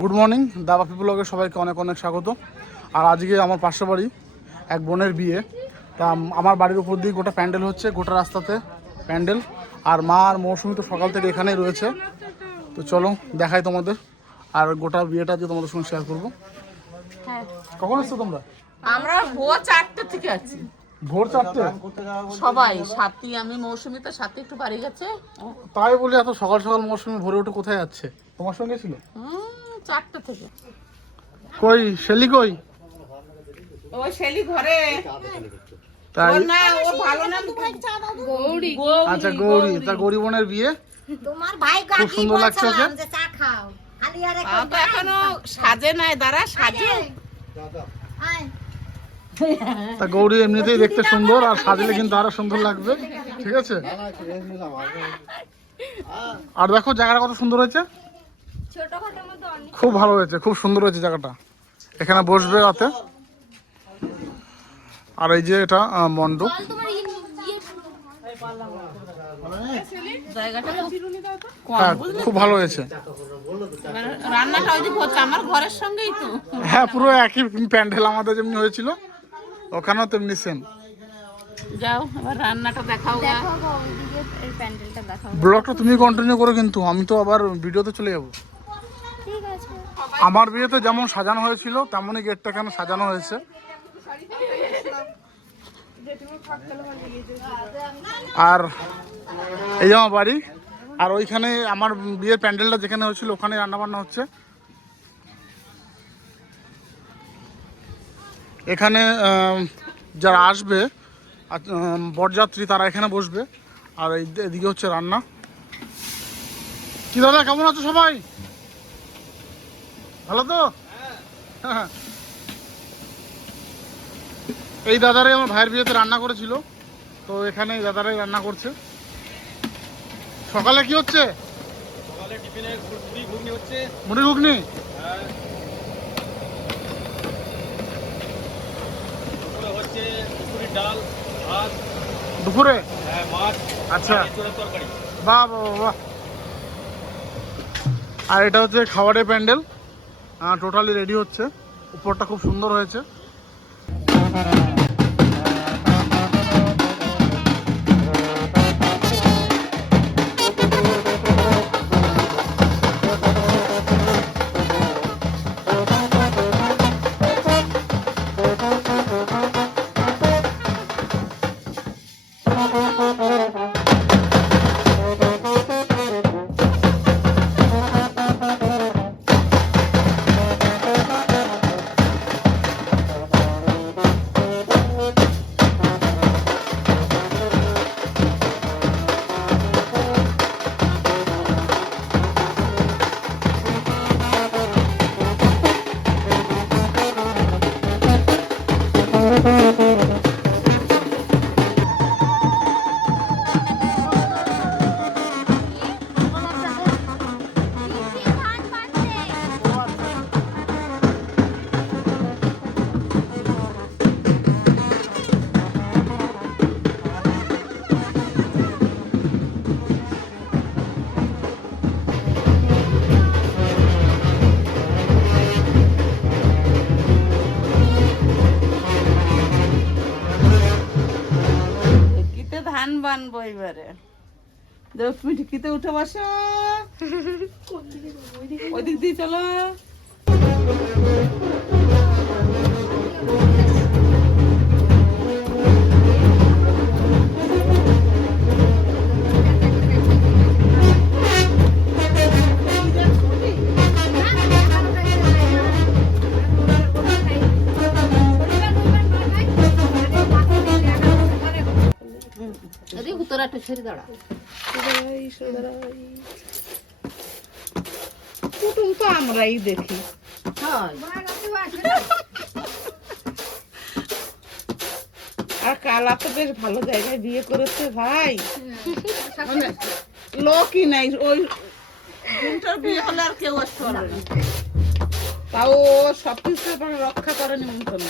Good morning দাবা পিপুলকে সবাইকে অনেক অনেক স্বাগত। আর আজকে আমার পাশের বাড়ি এক বোনের বিয়ে। তা আমার বাড়ির উপর দিয়ে গোটা প্যান্ডেল হচ্ছে গোটা রাস্তাতে প্যান্ডেল। আর মা আর মৌসুমি তো সকাল থেকে এখানেই রয়েছে। তো চলো দেখাই তোমাদের। আর গোটা বিয়েটা দিয়ে তোমাদের সঙ্গে শেয়ার করব। হ্যাঁ। কখন এসছো তোমরা? আমরা ভোর চারটে থেকে আছি। ভোর চারটে? সবাই সাথী আমি মৌসুমি তো সাথে একটু বাড়ি গেছে। তাই বলি এত সকাল সকাল মৌসুমি ভোরে উঠে কোথায় যাচ্ছে? তোমার সঙ্গে ছিল? হুম, চারটে থেকে। কই শেলি কই? ও শেলি ঘরে। তাই? না ও ভালো না। গৌরী। আচ্ছা গৌরী তা গৌরী বোনের বিয়ে? তোমার ভাই খুব সুন্দর লাগছে ওকে? যে চা খাও। খালি আরে তা তো এখনও সাজে নাই দাঁড়া সাজে। তা গৌরী এমনিতেই দেখতে সুন্দর আর সাজলে কিন্তু আরও সুন্দর লাগবে। ঠিক আছে? আর দেখো জায়গাটা কত সুন্দর হয়েছে? খুব ভালো হয়েছে খুব সুন্দর হয়েছে জায়গাটা। এখানে বসবে রাতে। আর এই যে এটা মণ্ডপ। তোমার ইয়ে জায়গাটা খুব হ্যাঁ ভালো হয়েছে। মানে হ্যাঁ পুরো একই প্যান্ডেল আমাদের যেমনি হয়েছিল ওখানেও তেমনি সেম যাও এবার রান্নাটা দেখাও গা। এই প্যান্ডেলটা দেখাও ব্লগটা তুমি কন্টিনিউ করো কিন্তু আমি তো আবার ভিডিওতে চলে যাব। আমার বিয়েতে যেমন সাজানো হয়েছিল, তেমনই গেটটা এখানে সাজানো হয়েছে। আর এই আমার বাড়ি, আর ওইখানে আমার বিয়ের প্যান্ডেলটা যেখানে হয়েছিল, ওখানে রান্না বান্না হচ্ছে। এখানে যারা আসবে বরযাত্রী তারা এখানে বসবে। আর এদিকে হচ্ছে রান্না। কি দাদা, কেমন আছো সবাই? ভালো তো? হ্যাঁ। এই দাদারাই আমার ভাইয়ের বিয়েতে রান্না করেছিল। তো এখানে এই দাদারাই রান্না করছে। সকালে কি হচ্ছে? মুড়ি ঘুগনি দুপুরে হচ্ছে মুসুরির ডাল ভাত। দুপুরে? হ্যাঁ, মাছ। আচ্ছা। বাহ বাহ, বাহ। আর এটা হচ্ছে খাবারের প্যান্ডেল। টোটালি রেডি হচ্ছে। উপরটা খুব সুন্দর হয়েছে। এবারে। দেখো তুমি ঢিকিতে উঠে বসো। ওইদিক দিয়ে চলো। উত্তরাটা ছেড়ে দাঁড়া। কুটুম তো আমরাই দেখি। আর কালা তো বেশ ভালো জায়গায় বিয়ে করেছে ভাই। লোকই নাই ওই দিনটার বিয়ে হলে আর কেউ আসতে পারবে না। তাও ও সব কিছু রক্ষা করে নিমন্ত্রণ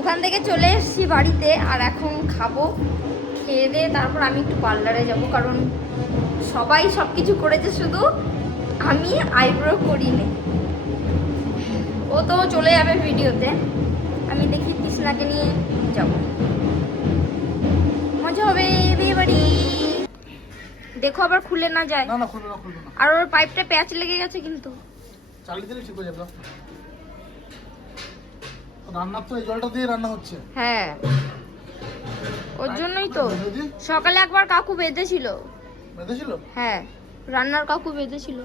ওখান থেকে চলে এসেছি বাড়িতে আর এখন খাব। খেয়ে দিয়ে তারপর আমি একটু পার্লারে যাব কারণ সবাই সব কিছু করেছে শুধু আমি আইব্রো করিনি। তো চলে যাবে ভিডিওতে। আমি দেখি তৃষ্ণাকে নিয়ে যাব। মজা হবে বিয়ে বাড়ি দেখো আবার খুলে না যায়। না না খুলবে না খুলবে না। আর ওর পাইপটা প্যাচ লেগে গেছে কিন্তু। চালিয়ে দিলে ঠিক হয়ে যাবে। রান্নার তো এই জলটা দিয়ে রান্না হচ্ছে। হ্যাঁ। ওর জন্যই তো। সকালে একবার কাকু বেঁধেছিল। বেঁধেছিল? হ্যাঁ রান্নার কাকু বেঁধেছিল।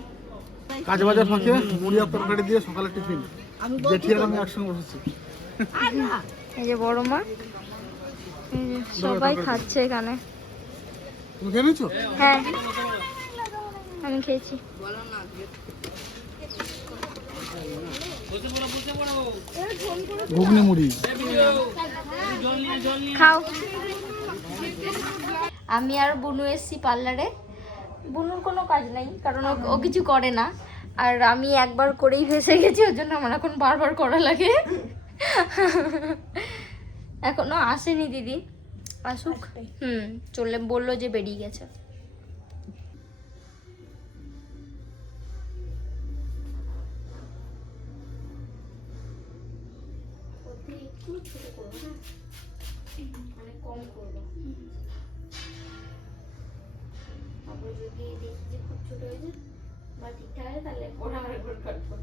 কাজ বাজার ফাঁকে মুড়ি আর তরকারি দিয়ে সকালে টিফিন। জেঠি আর আমি একসঙ্গে বসেছি। এই যে বড় মা সবাই খাচ্ছে এখানে। তুমি খেয়ে নিয়েছো? হ্যাঁ আমি খেয়েছি। ঘুগনি মুড়ি। খাও। আমি আর বুনু এসছি পার্লারে। বুনুর কোনো কাজ নাই কারণ ও- ও কিছু করে না। আর আমি একবার করেই ফেসে গেছি ওর জন্য আমার এখন বারবার করা লাগে। এখনও আসেনি দিদি। আসুক। হুম চলে বলল যে বেরিয়ে গেছে। মানে কম করব। তারপর যদি দেখি যে খুব ছোট হয়েছে বা ঠিকঠাক আছে তাহলে পরে আমার একবার কাটবো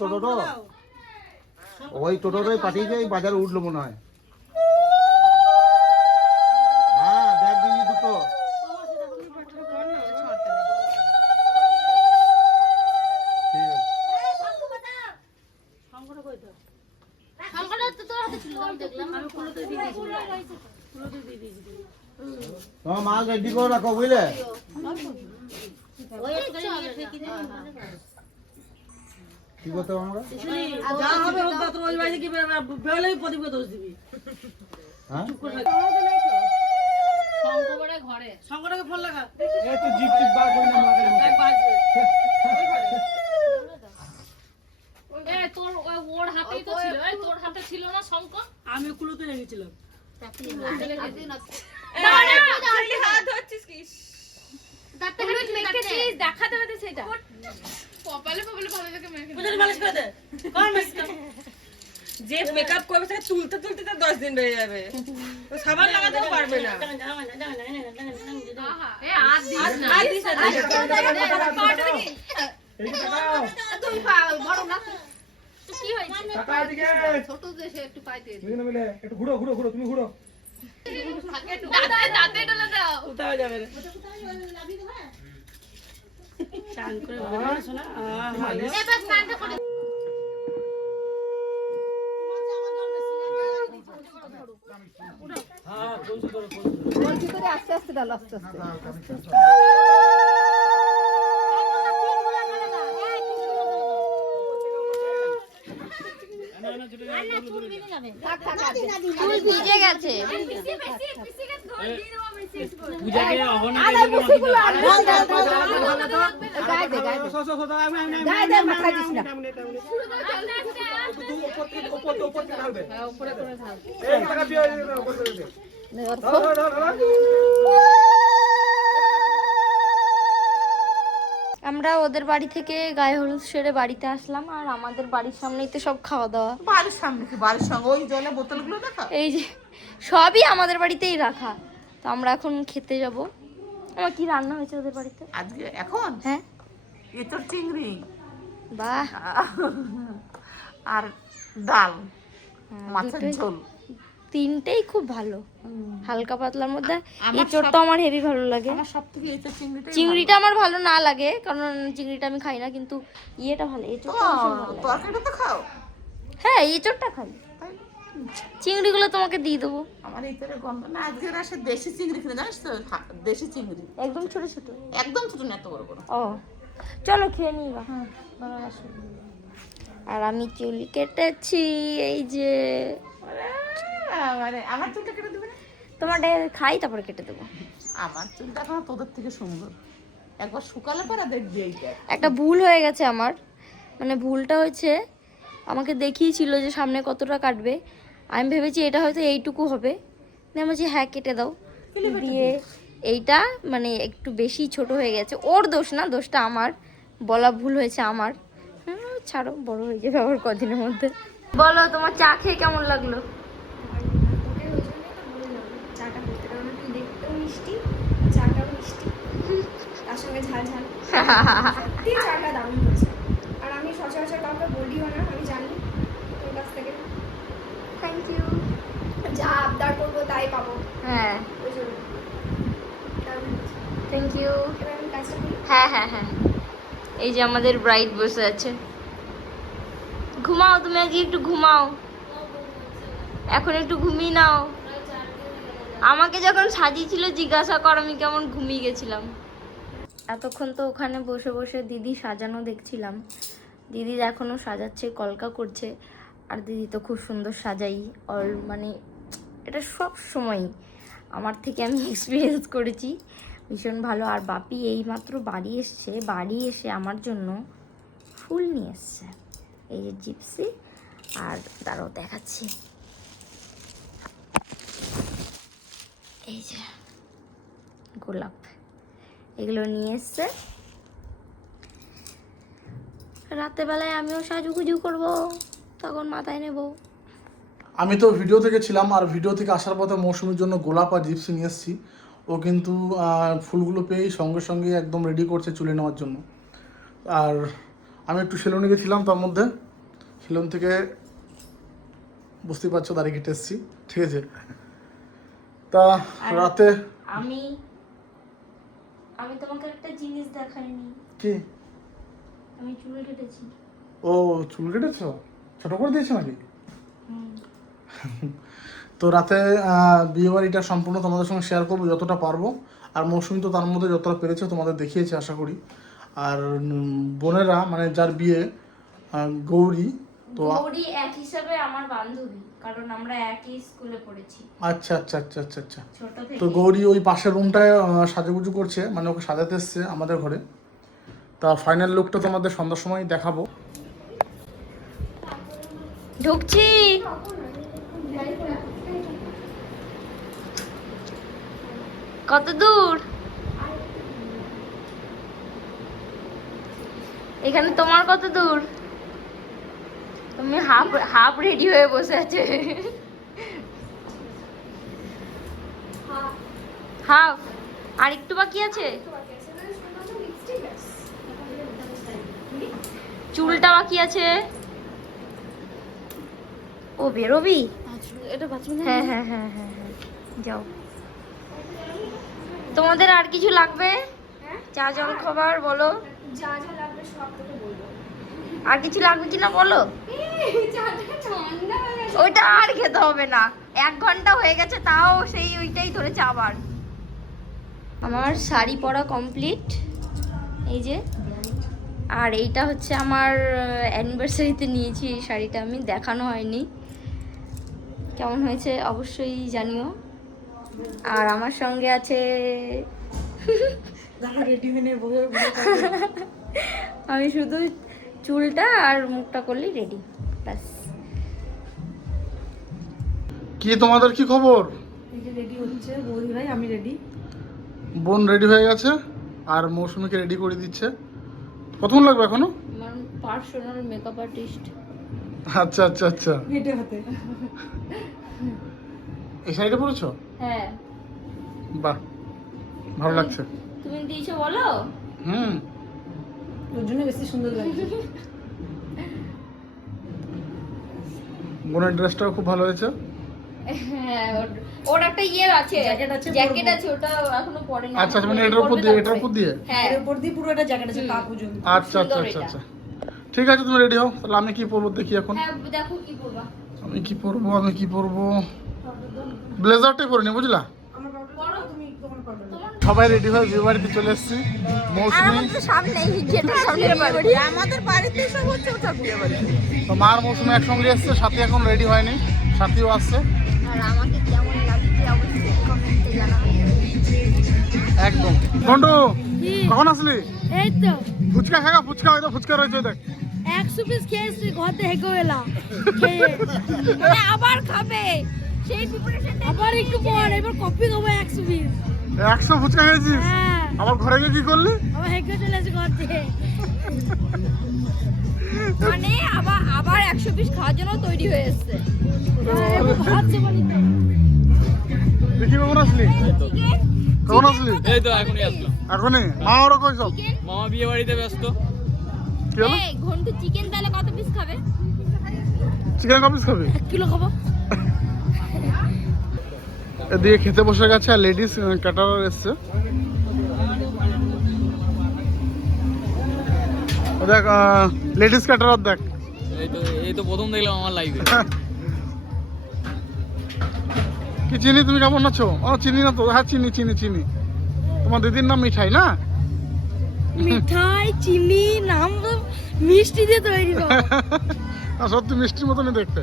টোটোটো? ওই টোটোটাই পাঠিয়েছে, এই বাজারে উঠল মনে হয়। হ্যাঁ ব্যাগ দিয়ে দুটো। মাল রেডি করে রাখো, বুঝলে? কি করতে হবে আমরা? যা হবে হোক তোর ওই বাড়িতে কি বেরোলেই প্রদীপকে দোষ দিবি। হ্যাঁ? শঙ্করকে ফোন লাগা। একটু জিপ টিপ বার করে না মাকে এক বাজবে ওর হাতেই তো ছিল। এই তোর হাতে ছিল না শঙ্কর? আমি কুলোতে লেগেছিলাম দেখাতে হবে সেটা। কপালে কপালে ভালো থেকে মেরে বুঝলি মালিশ করে দে। যে মেকআপ করবে তাকে তুলতে তুলতে তো দশ দিন যাবে। সাবান লাগাতেও পারবে না। একটু ঘুরো ঘুরো ঘুরো তুমি ঘুরো। দাঁতে দাঁতে ডলে দাও। কোথাও যাবে না চান করে শোনা এবার স্নানটা করে। হ্যাঁ কোন করো কোন ফুল ভিজে গেছে পূজাকে আমরা ওদের বাড়ি থেকে গায়ে হলুদ সেরে বাড়িতে আসলাম আর আমাদের বাড়ির সামনেই তো সব খাওয়া দাওয়া বাড়ির সামনে কি? বাড়ির সঙ্গে ওই জলে বোতলগুলো দেখা? এই যে সবই আমাদের বাড়িতেই রাখা। তো আমরা এখন খেতে যাব। আমার কি রান্না হয়েছে ওদের বাড়িতে? আজকে? এখন? হ্যাঁ। এতর চিংড়ি। বাহ। আর ডাল হ্যাঁ, মাছের ঝোল। তিনটেই খুব ভালো। হালকা পাতলার মধ্যে। এঁচড়টা আমার হেভি ভালো লাগে। চিংড়িটা আমার ভালো না লাগে কারণ চিংড়িটা আমি খাই না কিন্তু ইয়েটা ভালো এঁচড়টা খাও। হ্যাঁ এঁচড়টা খাই। চিংড়িগুলো তোমাকে দিয়ে দেবো। আমার এতরে গন্ধ না আজকে আসে দেশি চিংড়ি কিনে জানিস তো? দেশি চিংড়ি। একদম ছোট ছোট। একদম ছোট না এত বড় বড়। ও চলো খেয়ে নিই বা আর আমি চুল কেটেছি এই যে। মানে আমার চুলটা কেটে দেবে না? তোমারটা খাই তারপরে কেটে দেবো। আমার চুলটা এখন তোদের থেকে সুন্দর। একবার শুকালে পরে দেখবি এইটা। একটা ভুল হয়ে গেছে আমার। মানে ভুলটা হয়েছে আমাকে দেখিয়েছিল যে সামনে কতটা কাটবে। আমি ভেবেছি এটা হয়তো এইটুকু হবে। আমি বলছি হ্যাঁ কেটে দাও। দিয়ে এইটা মানে একটু বেশি ছোট হয়ে গেছে। ওর দোষ না দোষটা আমার। বলা ভুল হয়েছে আমার। হুম, ছাড়ো বড় হয়ে যাবে আবার কদিনের মধ্যে। বলো তোমার চা খেয়ে কেমন লাগল চাটা করতে কারণ একটু দেখতেও মিষ্টি চাটাও মিষ্টি তার সঙ্গে ঝাল ঝাল। সত্যি চাটা দারুণ হয়েছে। আর আমি সচরাচর কাউকে বলিও না আমি জানি। তোর কাছ থেকে। থ্যাংক ইউ যা আবদার করব তাই পাবো। হ্যাঁ। ওই জন্য। থ্যাংক ইউ হ্যাঁ হ্যাঁ হ্যাঁ। এই যে আমাদের ব্রাইড বসে আছে। ঘুমাও তুমি আজকে একটু ঘুমাও। এখন একটু ঘুমিয়ে নাও। আমাকে যখন সাজিয়েছিল জিজ্ঞাসা কর আমি কেমন ঘুমিয়ে গেছিলাম। এতক্ষণ তো ওখানে বসে বসে দিদি সাজানো দেখছিলাম। দিদি এখনও সাজাচ্ছে, কলকা করছে। আর দিদি তো খুব সুন্দর সাজাই। অল মানে এটা সব সময় আমার থেকে আমি এক্সপিরিয়েন্স করেছি। ভীষণ ভালো। আর বাপি এই মাত্র বাড়ি এসছে। বাড়ি এসে আমার জন্য ফুল নিয়ে এসছে। এই যে জিপসি। আর দাঁড়াও, দেখাচ্ছি। এই যে গোলাপ। এগুলো নিয়ে এসছে। রাতের বেলায় আমিও সাজুগুজু করব তখন মাথায় নেব। আমি তো ভিডিও থেকে ছিলাম আর ভিডিও থেকে আসার পথে মৌসুমীর জন্য গোলাপ আর জিপসি নিয়ে এসেছি। ও কিন্তু ফুলগুলো পেয়েই সঙ্গে সঙ্গে একদম রেডি করছে চুলে নেওয়ার জন্য। আর আমি একটু সেলুনে গেছিলাম তার মধ্যে। সেলুন থেকে বুঝতেই পারছ দাঁড়িয়ে কেটে এসেছি ঠিক আছে। তা রাতে আমি আমি তোমাকে একটা জিনিস দেখাইনি। কি? আমি চুল কেটেছি। ও চুল কেটেছ? ছোট করে দিয়েছ নাকি? তো রাতে বিয়ে বাড়িটা সম্পূর্ণ তোমাদের সঙ্গে শেয়ার করব যতটা পারব। আর মৌসুমি তো তার মধ্যে যতটা পেরেছে তোমাদের দেখিয়েছে আশা করি। আর বোনেরা মানে যার বিয়ে গৌরী তো গৌরী এক হিসাবে আমার বান্ধবী কারণ আমরা একই স্কুলে পড়েছি। আচ্ছা আচ্ছা আচ্ছা আচ্ছা আচ্ছা। ছোট তো গৌরী ওই পাশের রুমটায় সাজুগুজু করছে মানে ওকে সাজাতে এসছে আমাদের ঘরে। তা ফাইনাল লুকটা তোমাদের সন্ধ্যার সময় দেখাবো। ঢুকছি। কত দূর? এখানে তোমার কত দূর? তুমি হাফ হাফ রেডি হয়ে বসে আছে। হাফ। আর একটু বাকি আছে? চুলটা বাকি আছে? ও বেরোবি? হ্যাঁ হ্যাঁ হ্যাঁ হ্যাঁ হ্যাঁ। যাও। তোমাদের আর কিছু লাগবে? চা জল খাবার বলো। যা যা লাগবে সব। আর কিছু লাগবে কিনা বলো? ঠান্ডা হয়ে গেছে ওইটা আর খেতে হবে না। এক ঘণ্টা হয়ে গেছে তাও সেই ওইটাই ধরেছে আবার। আমার শাড়ি পরা কমপ্লিট এই যে। আর এইটা হচ্ছে আমার অ্যানিভার্সারিতে নিয়েছি এই শাড়িটা আমি দেখানো হয়নি। কেমন হয়েছে অবশ্যই জানিও। আর আমার সঙ্গে আছে আমি শুধু চুলটা আর মুখটা করলেই রেডি ব্যাস। কি তোমাদের কি খবর? রেডি হচ্ছে বৌদি ভাই আমি রেডি বোন রেডি হয়ে গেছে আর মৌসুমিকে রেডি করে দিচ্ছে। কতক্ষণ লাগবে এখনও? আমার পার্সোনাল মেকআপ আর্টিস্ট আচ্ছা আচ্ছা আচ্ছা। হেঁটে হতে এই শাড়িটা পরেছো? হ্যাঁ। বাহ ভালো লাগছে। তুমি দিয়েছ বলো? হুম। বেশি সুন্দর লাগছে বোনের ড্রেসটাও খুব ভালো হয়েছে? হ্যাঁ ওর- ওর একটা ইয়ে আছে জ্যাকেট আছে, জ্যাকেট আছে ওটা এখনও পরে না আচ্ছা আচ্ছা, মানে এটার উপর দিয়ে এটার উপর দিয়ে? হ্যাঁ। এর উপর দিয়ে পুরো একটা জ্যাকেট আছে পা পর্যন্ত আচ্ছা আচ্ছা আচ্ছা আচ্ছা। ঠিক আছে তুমি রেডি হও? তাহলে আমি কি পরবো দেখি এখন। হ্যাঁ দেখো কি করবা আমি কি পরবো আমি কি পরবো? ব্লেজারটাই পরে নি বুঝলা আমার পাউডার তুমি তোমার পাউডার সবাই রেডি হয়ে বিয়ে বাড়িতে চলে এসেছি। মৌসুমি। তো মার মৌসুমি একসঙ্গে এসছে সাথী এখন রেডি হয়নি সাথীও আসছে একদম। ঘন্টু কখন আসলি? এই তো। ফুচকা খাগা ফুচকা হয়তো ফুচকা রয়েছে দেখ। একশো পিস খেয়েছি ঘরতে হেঁকে এলাম। মানে আবার খাবে। সেই প্রিপারেশন আবার একটু পর এবার কপি খাব একশো পিস একশো ফুচকা খেয়েছিস? হ্যাঁ। আবার ঘরে গিয়ে কি করলি? আবার হেঁকে চলে এসে ঘর থেকে। মানে আবার আবার একশো পিস খাওয়ার জন্য তৈরি হয়ে এসছে। দেখি কখন আসলি? কখন আসলি? এই তো এখনই আসলাম। এখনই? মা ওরা কই সব? মামা বিয়ে বাড়িতে ব্যস্ত। কি হলো? এই ঘন্টু চিকেন তাহলে কত পিস খাবে? চিকেন কাপিস খাবি? এক কিলো খাব। এদিকে খেতে বসে গেছে আর লেডিস ক্যাটারার এসছে। দেখ লেডিস ক্যাটারার দেখ। এই তো এই তো প্রথম দেখলাম আমার লাইফে কি চিনি তুমি কেমন আছো? ও চিনি না তো হ্যাঁ চিনি চিনি চিনি। তোমার দিদির নাম মিঠাই না? মিঠাই চিনি নাম তো মিষ্টি দিয়ে তৈরি আর সত্যি মিষ্টির মতনই দেখতে।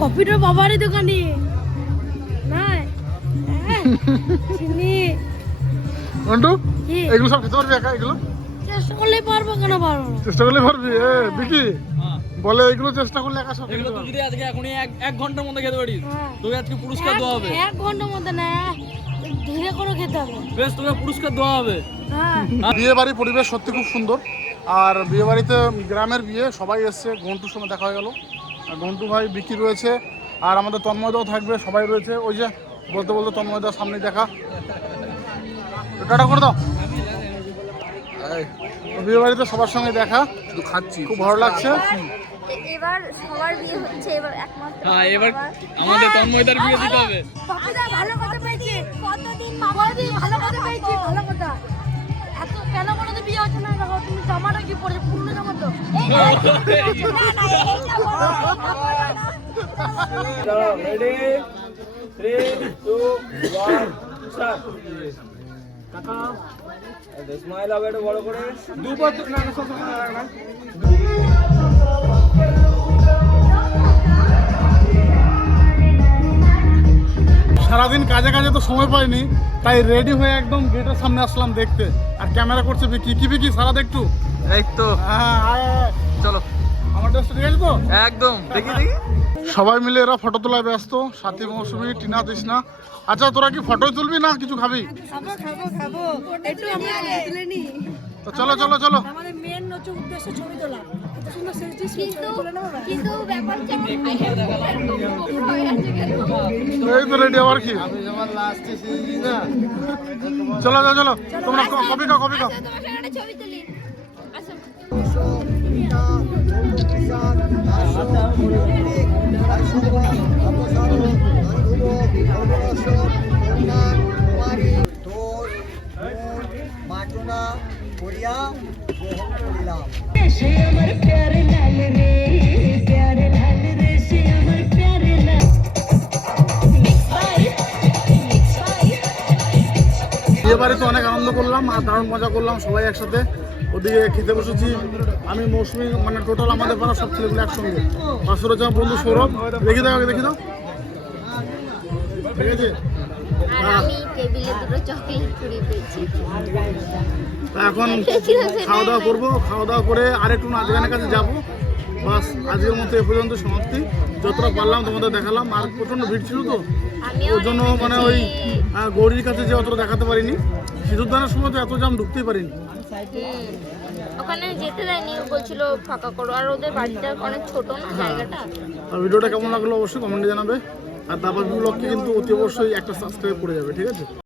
কপিটার বাবারই দোকানে। চিনি। ঘন্টু এগুলো সব খেতে পারবি একা এগুলো? চেষ্টা করলে পারব কেন পারব না? চেষ্টা করলে পারবি? এ বিকি হ্যাঁ। বলে এগুলো চেষ্টা করলে একা সব এগুলো তুই যদি আজকে এখনই এক এক ঘণ্টার মধ্যে খেতে পারিস হ্যাঁ। তোকে আজকে পুরস্কার দেওয়া হবে। এক- ঘণ্টার মধ্যে না ধীরে করে খেতে হবে। বেশ তোকে পুরস্কার দেওয়া হবে। হ্যাঁ। বিয়ে বাড়ির পরিবেশ সত্যি খুব সুন্দর। আর বিয়ে বাড়িতে গ্রামের বিয়ে সবাই এসছে ঘন্টুর সময় দেখা হয়ে গেল। আর ঘন্টু ভাই বিকি রয়েছে। আর আমাদের তন্ময়দাও থাকবে সবাই রয়েছে। ওই যে বলতে বলতে তন্ময়দার সামনে দেখা টাটা করে দাও বিয়ে বাড়িতে সবার সঙ্গে দেখা শুধু খাচ্ছি খুব ভালো লাগছে এবার সবার বিয়ে হচ্ছে এবার একমাত্র হ্যাঁ এবার আমাদের তন্ময়দার বিয়ে দিতে হবে পাপিদা ভালো কথা পেয়েছে কতদিন মামাদি ভালো কথা পেয়েছে ভালো কথা এত কেন বলো তো বিয়ে হচ্ছে না দেখো তুমি জামাটা কি পরে পুরনো জামা তো এই না, না, এইটা বলো, এইটা বলো না। Ready three two one start কাকা স্মাইল হবে একটু বড় করে দুবার না না সব না সারাদিন কাজে কাজে তো সময় পাইনি তাই রেডি হয়ে একদম গেটের সামনে আসলাম দেখতে। আর ক্যামেরা করছে বিকি কি বিকি সারা দেখটু এই তো। হ্যাঁ। চলো। আমার ড্রেসটা ঠিক আছে তো? একদম। দেখি দেখি। সবাই মিলে এরা ফটো তোলায় ব্যস্ত। সাথী মৌসুমি টিনা তৃষ্ণা। আচ্ছা তোরা কি ফটো তুলবি না কিছু খাবি? তো চলো চলো চলো। এই তো রেডি আবার কি? চলো চলো চলো। তোমরা ক- কপি খাও কপি খাও ছবি তুলি আমার প্যার করিয়া গ্রহণ বিয়ে বাড়িতে অনেক আনন্দ করলাম আর দারুণ মজা করলাম সবাই একসাথে। ওদিকে খেতে বসেছি। আমি মৌসুমি মানে টোটাল আমাদের পাড়া সব ছেলেগুলো একসঙ্গে। পাঁচশো আমার বন্ধু সৌরভ। দেখি দাও আগে দেখি দাও। ঠিক আছে? এখন খাওয়া দাওয়া করব। খাওয়া দাওয়া করে আরেকটু নাচ গানের কাছে যাব। বাস আজকের মতো এ পর্যন্ত সমাপ্তি। যতটা পারলাম তোমাদের দেখালাম আর প্রচণ্ড ভিড় ছিল তো? ওর জন্য মানে ওই গৌরীর কাছে যে অতটা দেখাতে পারিনি। সিঁদুরদানের সময় তো এত জাম ঢুকতেই পারিনি। হুম। ওখানে যেতে দেয়নি বলছিল ফাঁকা করো। আর ওদের বাড়িটা অনেক ছোট না জায়গাটা? আর ভিডিওটা কেমন লাগল অবশ্যই কমেন্টে জানাবে। আর তারপর ব্লগকে কিন্তু অতি অবশ্যই একটা সাবস্ক্রাইব করে যাবে ঠিক আছে?